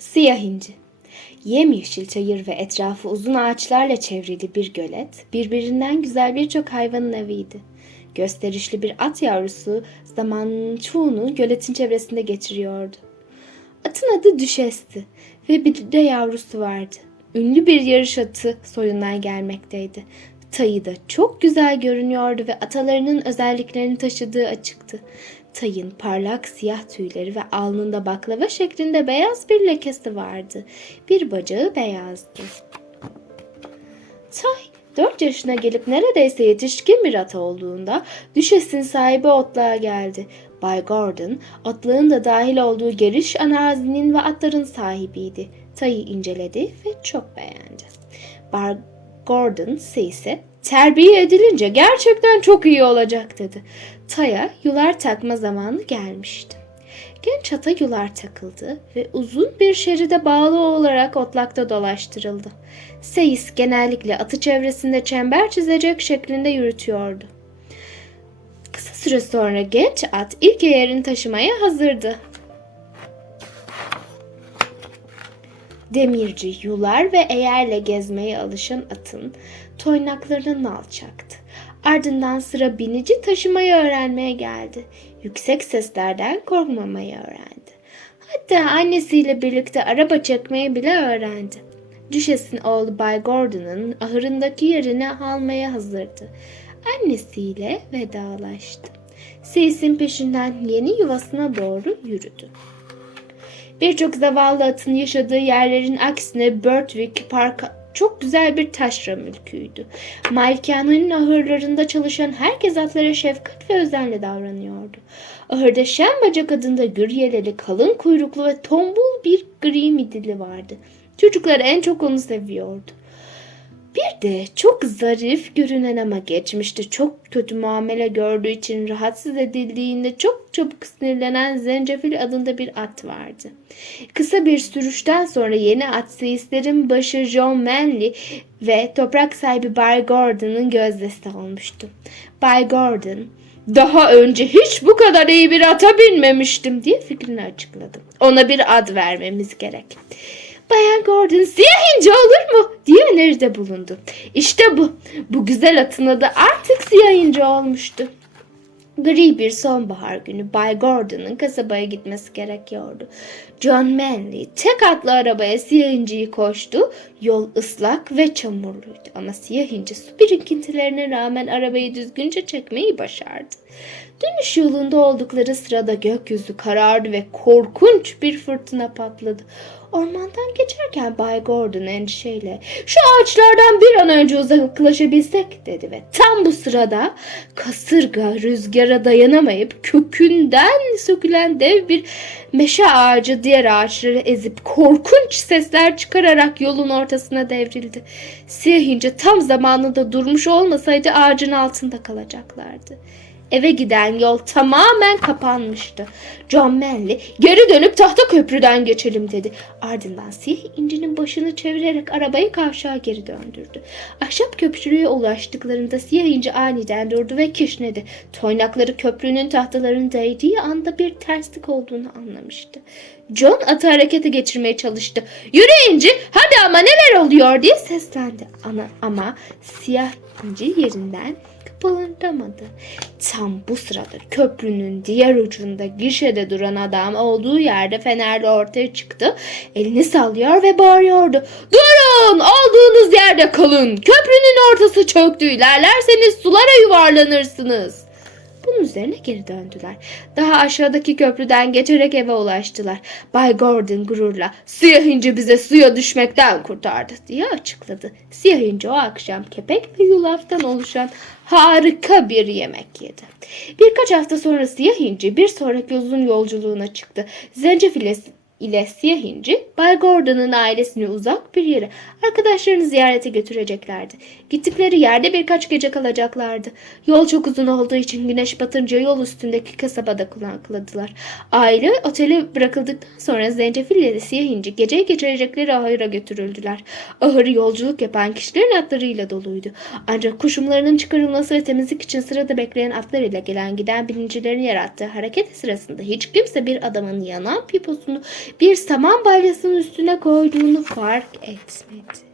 Siyah inci. Yemyeşil çayır ve etrafı uzun ağaçlarla çevrili bir gölet, birbirinden güzel birçok hayvanın eviydi. Gösterişli bir at yavrusu zamanın çoğunu göletin çevresinde geçiriyordu. Atın adı Düşes'ti ve bir de yavrusu vardı. Ünlü bir yarış atı soyundan gelmekteydi. Tayı da çok güzel görünüyordu ve atalarının özelliklerini taşıdığı açıktı. Tayın parlak siyah tüyleri ve alnında baklava şeklinde beyaz bir lekesi vardı. Bir bacağı beyazdı. Tay 4 yaşına gelip neredeyse yetişkin bir at olduğunda düşesin sahibi otluğa geldi. Bay Gordon, otlağın da dahil olduğu geniş arazinin ve atların sahibiydi. Tayı inceledi ve çok beğendi. Bay Gordon ise terbiye edilince gerçekten çok iyi olacak dedi. Taya yular takma zamanı gelmişti. Genç ata yular takıldı ve uzun bir şeride bağlı olarak otlakta dolaştırıldı. Seyis genellikle atı çevresinde çember çizecek şeklinde yürütüyordu. Kısa süre sonra genç at ilk eğerini taşımaya hazırdı. Demirci yular ve eğerle gezmeye alışan atın toynaklarına nal. Ardından sıra binici taşımayı öğrenmeye geldi. Yüksek seslerden korkmamayı öğrendi. Hatta annesiyle birlikte araba çekmeyi bile öğrendi. Düşesin oğlu Bay Gordon'ın ahırındaki yerini almaya hazırdı. Annesiyle vedalaştı. Seyis'in peşinden yeni yuvasına doğru yürüdü. Birçok zavallı atın yaşadığı yerlerin aksine Birtwick Park çok güzel bir taşra mülküydü. Malikanenin ahırlarında çalışan herkes atlara şefkat ve özenle davranıyordu. Ahırda şen bacak adında gür yeleli, kalın kuyruklu ve tombul bir gri midilli vardı. Çocuklar en çok onu seviyordu. Bir de çok zarif görünen ama geçmişte çok kötü muamele gördüğü için rahatsız edildiğinde çok çabuk sinirlenen Zencefil adında bir at vardı. Kısa bir sürüşten sonra yeni at seyislerin başı John Manley ve toprak sahibi Bay Gordon'ın gözdesi olmuştu. Bay Gordon, daha önce hiç bu kadar iyi bir ata binmemiştim diye fikrini açıkladı. Ona bir ad vermemiz gerek. Bayan Gordon siyah ince olur mu diye öneride bulundu. İşte bu. Bu güzel atın adı artık siyah ince olmuştu. Gri bir sonbahar günü Bay Gordon'ın kasabaya gitmesi gerekiyordu. John Manley tek atlı arabaya siyah inciyi koştu. Yol ıslak ve çamurluydu ama siyah inci su birikintilerine rağmen arabayı düzgünce çekmeyi başardı. Dönüş yolunda oldukları sırada gökyüzü karardı ve korkunç bir fırtına patladı. Ormandan geçerken Bay Gordon endişeyle şu ağaçlardan bir an önce uzaklaşabilsek dedi ve tam bu sırada kasırga rüzgara dayanamayıp kökünden sökülen dev bir meşe ağacı diğer ağaçları ezip korkunç sesler çıkararak yolun ortasına devrildi. Siyah ince tam zamanında durmuş olmasaydı ağacın altında kalacaklardı. Eve giden yol tamamen kapanmıştı. John Manley geri dönüp tahta köprüden geçelim dedi. Ardından siyah incinin başını çevirerek arabayı kavşağa geri döndürdü. Ahşap köprüye ulaştıklarında siyah inci aniden durdu ve kişnedi. Toynakları köprünün tahtalarının değdiği anda bir terslik olduğunu anlamıştı. John atı harekete geçirmeye çalıştı. Yürü inci hadi ama neler oluyor diye seslendi. Ana, ama siyah inci yerinden kıpırdamadı. Tam bu sırada köprünün diğer ucunda gişede duran adam olduğu yerde fenerle ortaya çıktı. Elini sallıyor ve bağırıyordu. Durun olduğunuz yerde kalın. Köprünün ortası çöktü. İlerlerseniz sulara yuvarlanırsınız. Bunun üzerine geri döndüler. Daha aşağıdaki köprüden geçerek eve ulaştılar. Bay Gordon gururla siyah inci bize suya düşmekten kurtardı diye açıkladı. Siyah inci o akşam kepek ve yulaftan oluşan harika bir yemek yedi. Birkaç hafta sonra siyah inci bir sonraki uzun yolculuğuna çıktı. Zencefil ile siyah inci Bay Gordon'ın ailesini uzak bir yere arkadaşlarını ziyarete götüreceklerdi. Gittikleri yerde birkaç gece kalacaklardı. Yol çok uzun olduğu için güneş batınca yol üstündeki kasabada konakladılar. Aile otele bırakıldıktan sonra Zencefil ile siyah inci geceyi geçirecekleri ahıra götürüldüler. Ahırı yolculuk yapan kişilerin atlarıyla doluydu. Ancak kuşumlarının çıkarılması ve temizlik için sırada bekleyen atlar ile gelen giden binicilerin yarattığı hareket sırasında hiç kimse bir adamın yanan piposunu bir saman balyasının üstüne koyduğunu fark etmedi.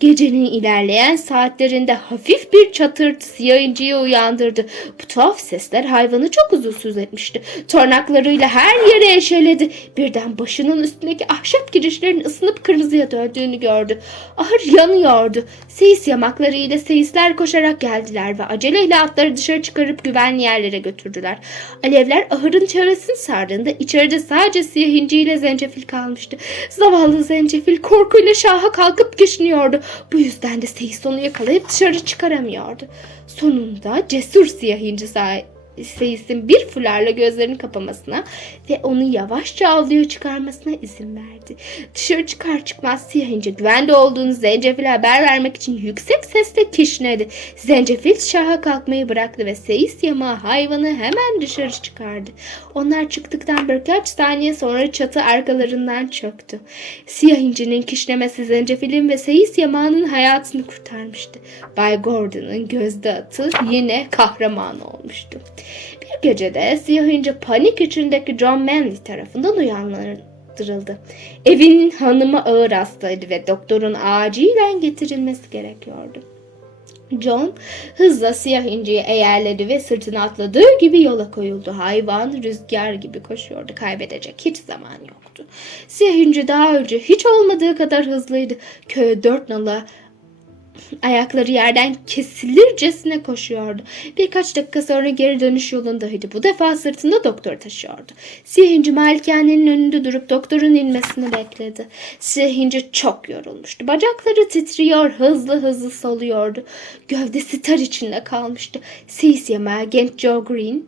Gecenin ilerleyen saatlerinde hafif bir çatırtı siyah inciyi uyandırdı. Bu tuhaf sesler hayvanı çok huzursuz etmişti. Tornaklarıyla her yere eşeledi. Birden başının üstündeki ahşap girişlerin ısınıp kırmızıya döndüğünü gördü. Ahır yanıyordu. Seyis yamaklarıyla seyisler koşarak geldiler ve aceleyle atları dışarı çıkarıp güvenli yerlere götürdüler. Alevler ahırın çevresini sardığında içeride sadece siyah inciyle zencefil kalmıştı. Zavallı zencefil korkuyla şaha kalkıp kişniyordu. Bu yüzden de seyis onu yakalayıp dışarı çıkaramıyordu. Sonunda cesur siyah inci Seyisin bir fularla gözlerini kapamasına ve onu yavaşça avluya çıkarmasına izin verdi. Dışarı çıkar çıkmaz siyah ince güvende olduğunu zencefile haber vermek için yüksek sesle kişnedi. Zencefil şaha kalkmayı bıraktı ve seyis yamağı hayvanı hemen dışarı çıkardı. Onlar çıktıktan birkaç saniye sonra çatı arkalarından çöktü. Siyah incinin kişnemesi zencefilin ve seyis yamağının hayatını kurtarmıştı. Bay Gordon'ın gözde atı yine kahraman olmuştu. Bir gecede siyah ince panik içindeki John Manley tarafından uyandırıldı. Evinin hanımı ağır hastaydı ve doktorun acilen getirilmesi gerekiyordu. John hızla siyah inciyi eğerledi ve sırtına atladığı gibi yola koyuldu. Hayvan rüzgar gibi koşuyordu. Kaybedecek hiç zaman yoktu. Siyah inci daha önce hiç olmadığı kadar hızlıydı. Köye dört nala Ayakları yerden kesilircesine koşuyordu. Birkaç dakika sonra geri dönüş yolundaydı. Bu defa sırtında doktor taşıyordu. Siyah inci malikanenin önünde durup doktorun inmesini bekledi. Siyah inci çok yorulmuştu. Bacakları titriyor, hızlı hızlı soluyordu. Gövdesi ter içinde kalmıştı. Sis yamağı genç Joe Green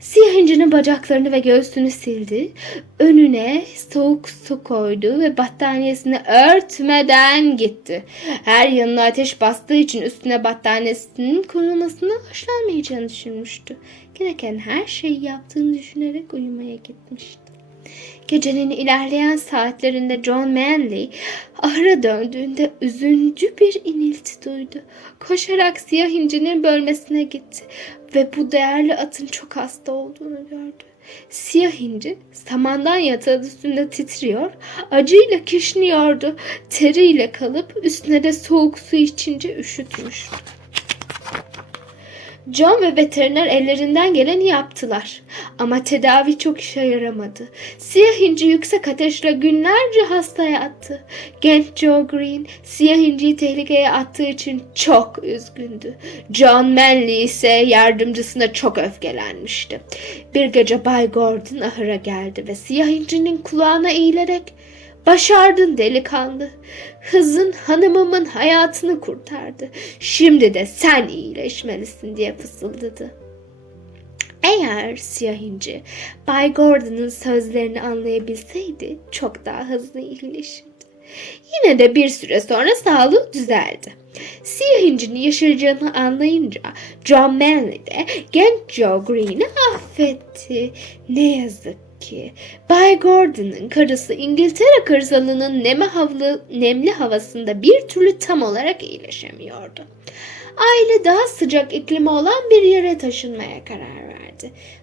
Siyah incinin bacaklarını ve göğsünü sildi. Önüne soğuk su koydu ve battaniyesini örtmeden gitti. Her yanına ateş bastığı için üstüne battaniyesinin konulmasına hoşlanmayacağını düşünmüştü. Gereken her şeyi yaptığını düşünerek uyumaya gitmişti. Gecenin ilerleyen saatlerinde John Manley ahıra döndüğünde üzüncü bir inilti duydu. Koşarak siyah incinin bölmesine gitti ve bu değerli atın çok hasta olduğunu gördü. Siyah inci samandan yatağın üstünde titriyor, acıyla kişniyordu. Teriyle kalıp üstüne de soğuk su içince üşütmüştü. John ve veteriner ellerinden geleni yaptılar. Ama tedavi çok işe yaramadı. Siyah inci yüksek ateşle günlerce hasta yattı. Genç Joe Green siyah inciyi tehlikeye attığı için çok üzgündü. John Manley ise yardımcısına çok öfkelenmişti. Bir gece Bay Gordon ahıra geldi ve siyah incinin kulağına eğilerek Başardın delikanlı. Hızın hanımımın hayatını kurtardı. Şimdi de sen iyileşmelisin diye fısıldadı. Eğer siyah inci Bay Gordon'ın sözlerini anlayabilseydi çok daha hızlı iyileşirdi. Yine de bir süre sonra sağlığı düzeldi. Siyah incinin yaşayacağını anlayınca John Manley de genç Joe Green'i affetti. Ne yazık ki Bay Gordon'ın karısı İngiltere kırsalının nemli, havlı, nemli havasında bir türlü tam olarak iyileşemiyordu. Aile daha sıcak iklimi olan bir yere taşınmaya karar verdi.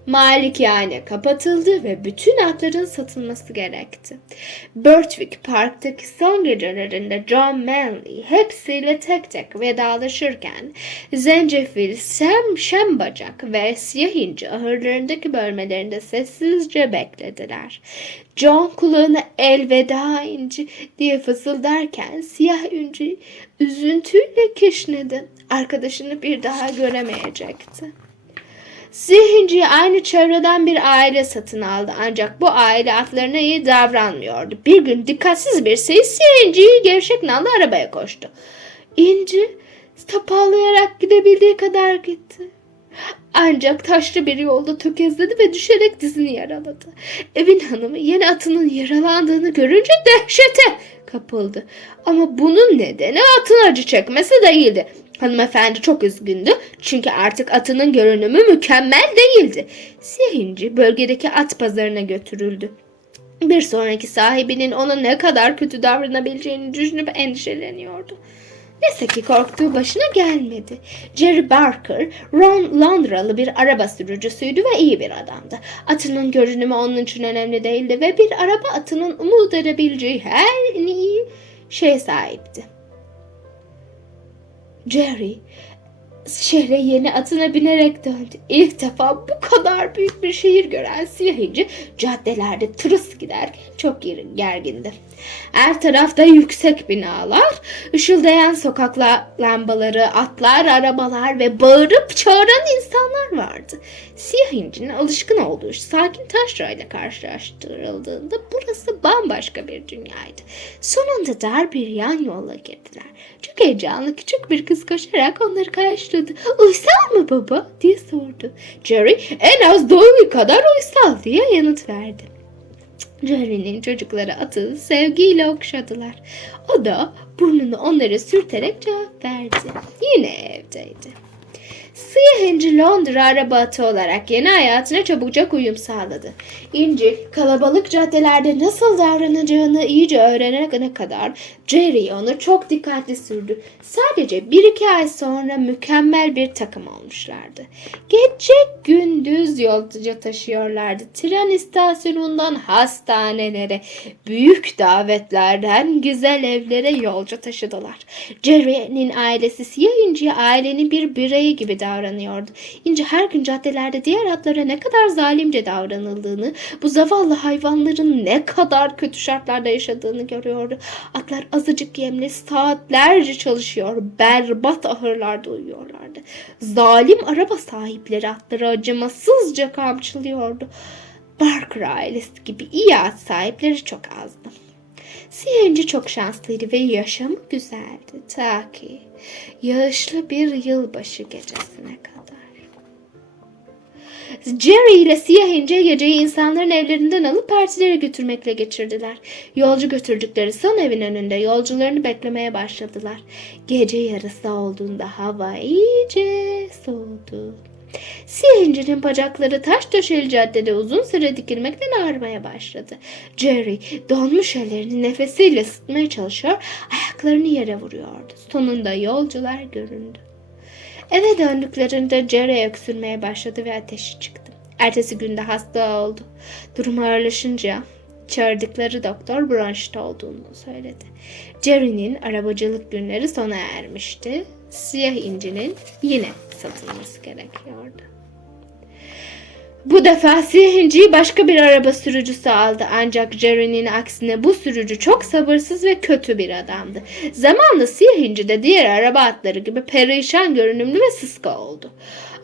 Malikane kapatıldı ve bütün atların satılması gerekti. Birtwick Park'taki son gecelerinde John Manley hepsiyle tek tek vedalaşırken Zencefil, Sem, Şembacak ve Siyah İnci ahırlarındaki bölmelerinde sessizce beklediler. John kulağına elveda inci diye fısıldarken siyah inci üzüntüyle kişnedi. Arkadaşını bir daha göremeyecekti. Zihinci'yi aynı çevreden bir aile satın aldı ancak bu aile atlarına iyi davranmıyordu. Bir gün dikkatsiz bir seyis Zihinci'yi gevşek nallı arabaya koştu. İnci toparlayarak gidebildiği kadar gitti. Ancak taşlı bir yolda tökezledi ve düşerek dizini yaraladı. Evin hanımı yeni atının yaralandığını görünce dehşete kapıldı. Ama bunun nedeni atın acı çekmesi değildi. Hanımefendi çok üzgündü çünkü artık atının görünümü mükemmel değildi. Siyah bölgedeki at pazarına götürüldü. Bir sonraki sahibinin ona ne kadar kötü davranabileceğini düşünüp endişeleniyordu. Neyse ki korktuğu başına gelmedi. Jerry Barker, Ron Londralı bir araba sürücüsüydü ve iyi bir adamdı. Atının görünümü onun için önemli değildi ve bir araba atının umut edebileceği her en iyi şey sahipti. Jerry şehre yeni atına binerek döndü. İlk defa bu kadar büyük bir şehir gören siyah inci caddelerde tırıs giderken çok ger- gergindi. Her tarafta yüksek binalar, ışıldayan sokak la- lambaları, atlar, arabalar ve bağırıp çağıran insanlar vardı. Siyah incinin alışkın olduğu sakin taşra ile karşılaştırıldığında burası bambaşka bir dünyaydı. Sonunda dar bir yan yola girdiler. Çok heyecanlı küçük bir kız koşarak onları karşıladı. Uysal mı baba diye sordu. Jerry en az Dolly kadar uysal diye yanıt verdi. Jerry'nin çocukları atı sevgiyle okşadılar. O da burnunu onlara sürterek cevap verdi. Yine evdeydi. Siyah İnci Londra araba atı olarak yeni hayatına çabucak uyum sağladı. İnci kalabalık caddelerde nasıl davranacağını iyice öğrenene kadar Jerry onu çok dikkatli sürdü. Sadece bir iki ay sonra mükemmel bir takım olmuşlardı. Gece gündüz yolcu taşıyorlardı. Tren istasyonundan hastanelere, büyük davetlerden güzel evlere yolcu taşıdılar. Jerry'nin ailesi Siyah İnci'ye ailenin bir bireyi gibi davranıyordu. İnci her gün caddelerde diğer atlara ne kadar zalimce davranıldığını, bu zavallı hayvanların ne kadar kötü şartlarda yaşadığını görüyordu. Atlar azıcık yemle saatlerce çalışıyor, berbat ahırlarda uyuyorlardı. Zalim araba sahipleri atları acımasızca kamçılıyordu. Barker ailesi gibi iyi at sahipleri çok azdı. Siyenci çok şanslıydı ve yaşamı güzeldi ta ki yağışlı bir yılbaşı gecesine kadar. Jerry ile Siyah İnce geceyi insanların evlerinden alıp partilere götürmekle geçirdiler. Yolcu götürdükleri son evin önünde yolcularını beklemeye başladılar. Gece yarısı olduğunda hava iyice soğudu. Siyah İnci'nin bacakları taş döşeli caddede uzun süre dikilmekten ağrımaya başladı. Jerry donmuş ellerini nefesiyle ısıtmaya çalışıyor, ayaklarını yere vuruyordu. Sonunda yolcular göründü. Eve döndüklerinde Jerry öksürmeye başladı ve ateşi çıktı. Ertesi günde hasta oldu. Durumu ağırlaşınca çağırdıkları doktor bronşta olduğunu söyledi. Jerry'nin arabacılık günleri sona ermişti. Siyah incinin yine satılması gerekiyordu. Bu defa siyah inciyi başka bir araba sürücüsü aldı ancak Jerry'nin aksine bu sürücü çok sabırsız ve kötü bir adamdı. Zamanla siyah inci de diğer araba atları gibi perişan görünümlü ve sıska oldu.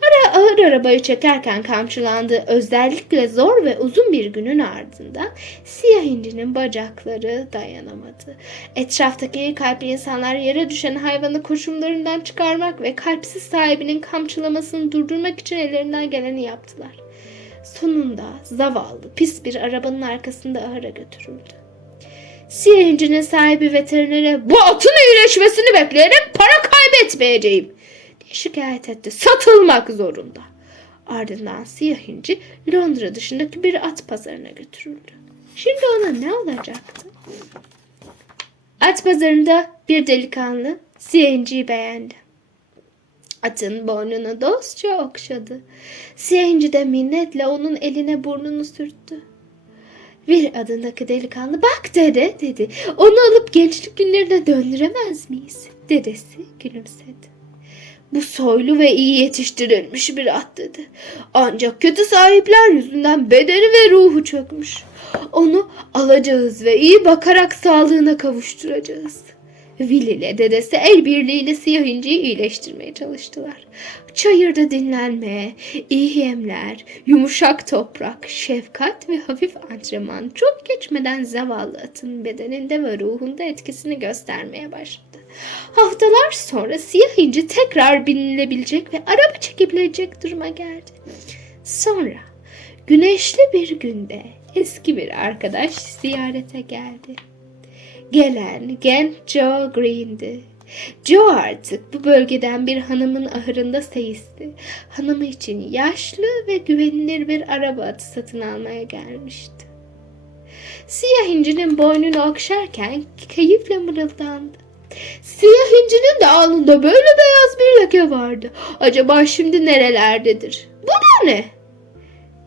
Ara ağır arabayı çekerken kamçılandığı özellikle zor ve uzun bir günün ardından siyah incinin bacakları dayanamadı. Etraftaki iyi kalpli insanlar yere düşen hayvanı koşumlarından çıkarmak ve kalpsiz sahibinin kamçılamasını durdurmak için ellerinden geleni yaptılar. Sonunda zavallı pis bir arabanın arkasında ahıra götürüldü. Siyah incinin sahibi veterinere bu atın iyileşmesini bekleyerek para kaybetmeyeceğim şikayet etti. Satılmak zorunda. Ardından siyah inci Londra dışındaki bir at pazarına götürüldü. Şimdi ona ne olacaktı? At pazarında bir delikanlı siyah inciyi beğendi. Atın boynunu dostça okşadı. Siyah inci de minnetle onun eline burnunu sürttü. Bir adındaki delikanlı bak dede dedi. Onu alıp gençlik günlerine döndüremez miyiz? Dedesi gülümsedi. Bu soylu ve iyi yetiştirilmiş bir at dedi. Ancak kötü sahipler yüzünden bedeni ve ruhu çökmüş. Onu alacağız ve iyi bakarak sağlığına kavuşturacağız. Will ile dedesi el birliğiyle siyah inciyi iyileştirmeye çalıştılar. Çayırda dinlenme, iyi yemler, yumuşak toprak, şefkat ve hafif antrenman çok geçmeden zavallı atın bedeninde ve ruhunda etkisini göstermeye başladı. Haftalar sonra siyah inci tekrar binilebilecek ve araba çekebilecek duruma geldi. Sonra güneşli bir günde eski bir arkadaş ziyarete geldi. Gelen genç Joe Green'di. Joe artık bu bölgeden bir hanımın ahırında seyisti. Hanımı için yaşlı ve güvenilir bir araba atı satın almaya gelmişti. Siyah incinin boynunu okşarken keyifle mırıldandı. Siyah incinin de alnında böyle beyaz bir leke vardı. Acaba şimdi nerelerdedir? Bu da ne?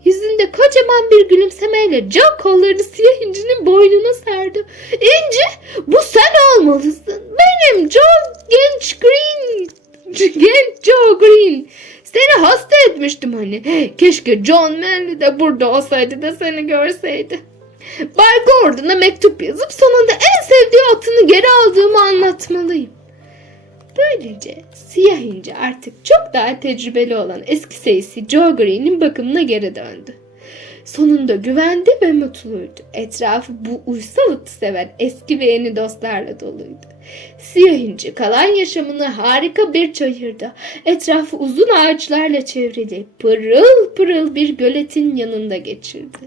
Yüzünde kocaman bir gülümsemeyle John kollarını siyah incinin boynuna serdi. İnci bu sen olmalısın. Benim John Genç Green. Genç Joe Green. Seni hasta etmiştim hani. Keşke John Manley de burada olsaydı da seni görseydi. Bay Gordon'a mektup yazıp sonunda en sevdiği atını geri aldığımı anlatmalıyım. Böylece siyah ince artık çok daha tecrübeli olan eski seyisi Joe Green'in bakımına geri döndü. Sonunda güvende ve mutluydu. Etrafı bu uysal atı seven eski ve yeni dostlarla doluydu. Siyah ince kalan yaşamını harika bir çayırda, etrafı uzun ağaçlarla çevrili, pırıl pırıl bir göletin yanında geçirdi.